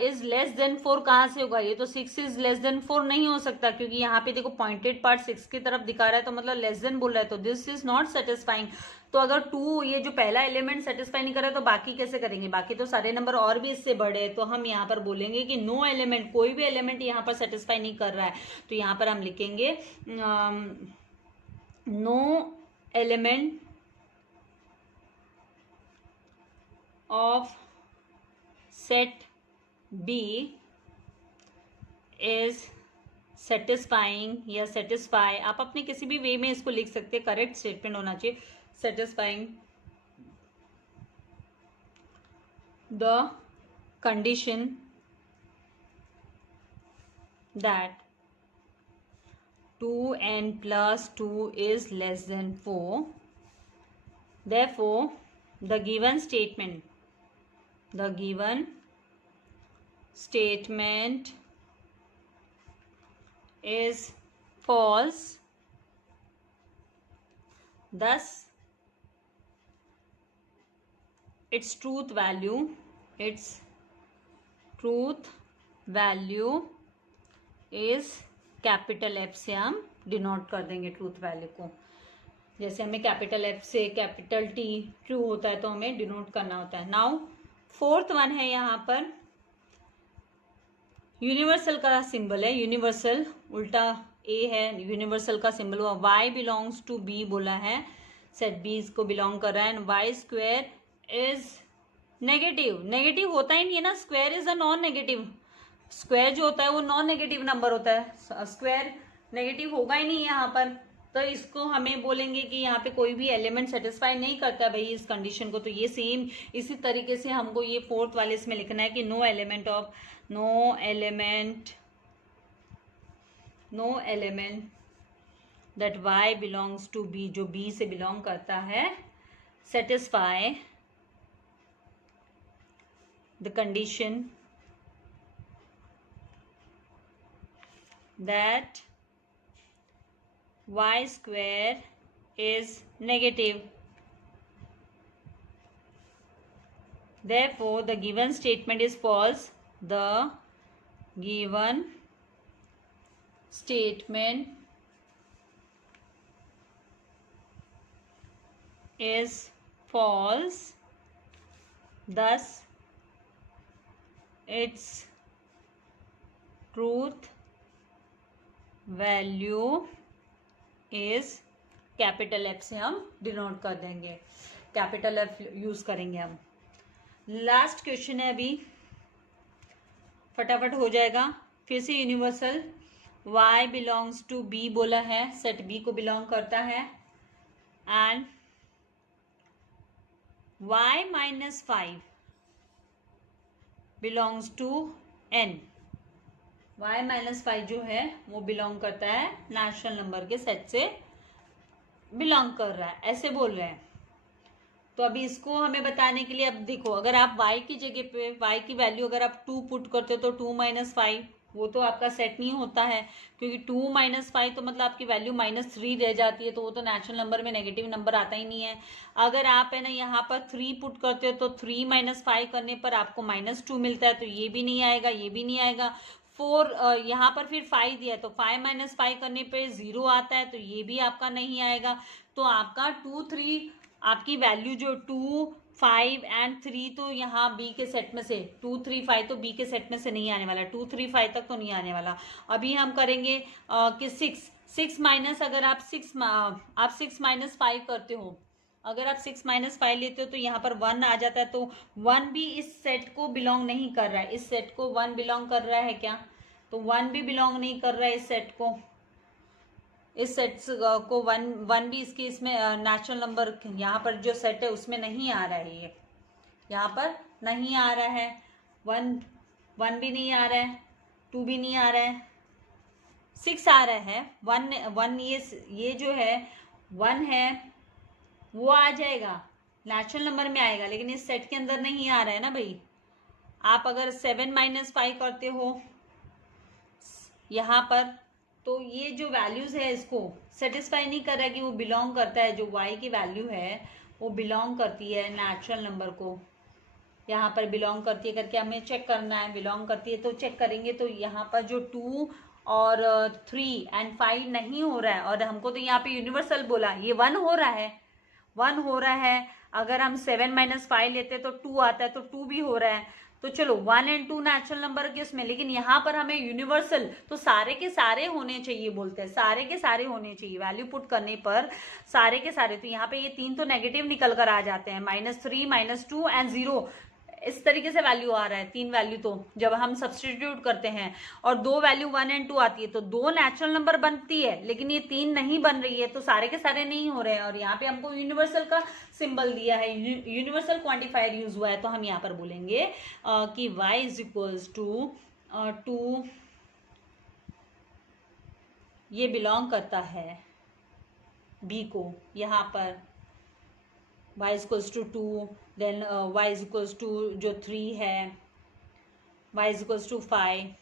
इज लेस देन 4 कहाँ से होगा? ये तो 6 इज लेस देन 4 नहीं हो सकता, क्योंकि यहाँ पे देखो पॉइंटेड पार्ट 6 की तरफ दिखा रहा है, तो मतलब लेस देन बोल रहा है, तो दिस इज नॉट सेटिस्फाइंग। तो अगर 2 ये जो पहला एलिमेंट सेटिस्फाई नहीं कर रहा है तो बाकी कैसे करेंगे? बाकी तो सारे नंबर और भी इससे बड़े हैं। तो हम यहाँ पर बोलेंगे कि नो एलिमेंट, कोई भी एलिमेंट यहाँ पर सेटिस्फाई नहीं कर रहा है। तो यहाँ पर हम लिखेंगे no element of set B is satisfying या सेटिस्फाई, आप अपने किसी भी वे में इसको लिख सकते हैं, करेक्ट स्टेटमेंट होना चाहिए, satisfying the condition that 2n+2 is less than 4, therefore the given statement is false, thus its truth value is capital F से हम डिनोट कर देंगे ट्रूथ वैल्यू को। जैसे हमें कैपिटल F से कैपिटल T ट्रू होता है तो हमें डिनोट करना होता है। नाउ फोर्थ वन है यहाँ पर यूनिवर्सल का सिंबल है, यूनिवर्सल उल्टा ए है, यूनिवर्सल का सिंबल हुआ। y बिलोंग्स टू b बोला है, सेट b इसको बिलोंग कर रहा है। And y square is negative, negative होता ही नहीं है ना, square is a non negative, square जो होता है वो नॉन नेगेटिव नंबर होता है, स्क्वायर नेगेटिव होगा ही नहीं यहाँ पर। तो इसको हमें बोलेंगे कि यहाँ पे कोई भी एलिमेंट सेटिस्फाई नहीं करता भाई इस कंडीशन को। तो ये सेम इसी तरीके से हमको ये फोर्थ वाले इसमें लिखना है कि no element that y belongs to b, जो b से बिलोंग करता है, satisfy the condition that y square is negative. Therefore, the given statement is false. The given statement is false. Thus, its truth value is capital F से हम denote कर देंगे, capital F use करेंगे हम। Last question है अभी, फटाफट हो जाएगा। फिर से universal y belongs to b बोला है, सेट b को बिलोंग करता है। And y minus 5 belongs to n, y minus 5 जो है वो बिलोंग करता है नेचुरल नंबर के सेट से बिलोंग कर रहा है, ऐसे बोल रहे हैं। तो अभी इसको हमें बताने के लिए, अब देखो अगर आप y की जगह पे y की वैल्यू अगर आप 2 पुट करते हो तो 2 माइनस 5 वो तो आपका सेट नहीं होता है, क्योंकि 2 माइनस 5 तो मतलब आपकी वैल्यू -3 रह जाती है, तो वो तो नेचुरल नंबर में नेगेटिव नंबर आता ही नहीं है। अगर आप है ना यहाँ पर 3 पुट करते हो तो 3 माइनस 5 करने पर आपको -2 मिलता है, तो ये भी नहीं आएगा, ये भी नहीं आएगा। 4 यहाँ पर फिर 5 दिया है तो 5 माइनस 5 करने पे 0 आता है, तो ये भी आपका नहीं आएगा। तो आपका 2 3 आपकी वैल्यू जो 2 5 एंड 3 तो यहाँ बी के सेट में से 2 3 5 तो बी के सेट में से नहीं आने वाला, 2 3 5 तक तो नहीं आने वाला। अभी हम करेंगे कि 6 माइनस, अगर आप 6 माइनस 5 करते हो, अगर आप 6 माइनस 5 लेते हो तो यहाँ पर 1 आ जाता है, तो 1 भी इस सेट को बिलोंग नहीं कर रहा है। इस सेट को 1 बिलोंग कर रहा है क्या? तो 1 भी बिलोंग नहीं कर रहा है इस सेट को, इस सेट को 1 भी इसके इसमें नेचुरल नंबर यहाँ पर जो सेट है उसमें नहीं आ रहा है, ये यहाँ पर नहीं आ रहा है। 1 भी नहीं आ रहा है, 2 भी नहीं आ रहा है, 6 आ रहा है। 1 ये जो है 1 है वो आ जाएगा, नेचुरल नंबर में आएगा, लेकिन इस सेट के अंदर नहीं आ रहा है ना भाई। आप अगर 7 माइनस 5 करते हो यहाँ पर, तो ये जो वैल्यूज है इसको सेटिस्फाई नहीं कर रहा है कि वो बिलोंग करता है, जो y की वैल्यू है वो बिलोंग करती है नेचुरल नंबर को, यहाँ पर बिलोंग करती है करके हमें चेक करना है। बिलोंग करती है तो चेक करेंगे, तो यहाँ पर जो 2 और 3 एंड 5 नहीं हो रहा है, और हमको तो यहाँ पे यूनिवर्सल बोला, ये 1 हो रहा है, 1 हो रहा है। अगर हम 7 माइनस 5 लेते तो 2 आता है, तो 2 भी हो रहा है। तो चलो 1 एंड 2 नेचुरल नंबर के उसमें, लेकिन यहाँ पर हमें यूनिवर्सल तो सारे के सारे होने चाहिए, बोलते हैं सारे के सारे होने चाहिए वैल्यू पुट करने पर, सारे के सारे। तो यहाँ पे ये 3 तो नेगेटिव निकल कर आ जाते हैं, -3 -2 एंड 0, इस तरीके से वैल्यू आ रहा है। 3 वैल्यू तो जब हम सब्सटीट्यूट करते हैं और 2 वैल्यू 1 एंड 2 आती है तो 2 नेचुरल नंबर बनती है, लेकिन ये 3 नहीं बन रही है, तो सारे के सारे नहीं हो रहे हैं। और यहाँ पे हमको यूनिवर्सल का सिंबल दिया है, यूनिवर्सल क्वांटिफायर यूज हुआ है, तो हम यहाँ पर बोलेंगे कि y इज इक्वल्स टू 2, ये बिलोंग करता है b को, यहाँ पर y is equals to 2, then y is equals to जो 3 है, y is equals to 5,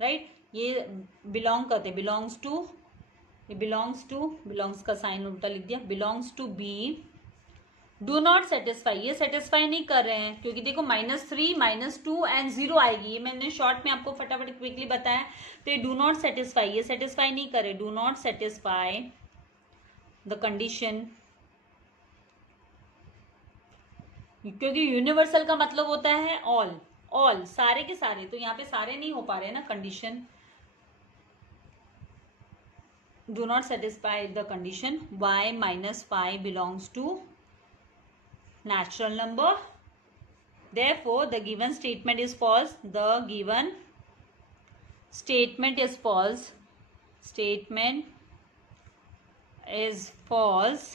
right. ये बिलोंग करते, बिलोंग्स टू, ये बिलोंग्स का साइन उल्टा लिख दिया, belongs to b। Do not satisfy, ये सेटिस्फाई नहीं कर रहे हैं, क्योंकि देखो -3 -2 एंड 0 आएगी, ये मैंने शॉर्ट में आपको फटाफट क्विकली बताया। तो ये डू नॉट सेटिस्फाई, ये सेटिस्फाई नहीं करे, do not satisfy the condition, क्योंकि यूनिवर्सल का मतलब होता है ऑल, ऑल सारे के सारे, तो यहाँ पे सारे नहीं हो पा रहे हैं ना, condition do not satisfy the condition y minus 5 belongs to natural number, therefore the given statement is false. The given statement is false. Statement is false.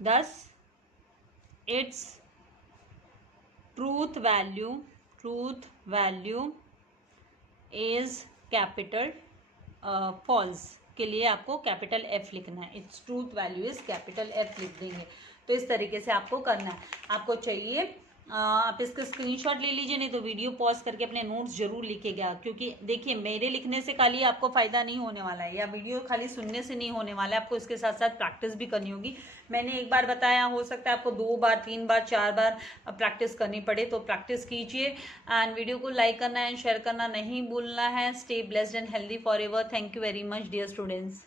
Thus its truth value is capital false के लिए आपको capital F लिखना है. It's truth value is capital F लिख देंगे. तो इस तरीके से आपको करना है. आपको चाहिए आप इसका स्क्रीनशॉट ले लीजिए, नहीं तो वीडियो पॉज करके अपने नोट्स जरूर लिखिएगा, क्योंकि देखिए मेरे लिखने से खाली आपको फायदा नहीं होने वाला है, या वीडियो खाली सुनने से नहीं होने वाला है, आपको इसके साथ साथ प्रैक्टिस भी करनी होगी. मैंने एक बार बताया, हो सकता है आपको 2 बार 3 बार 4 बार प्रैक्टिस करनी पड़े, तो प्रैक्टिस कीजिए. एंड वीडियो को लाइक करना एंड शेयर करना नहीं भूलना है. Stay blessed and healthy forever. Thank you very much dear students.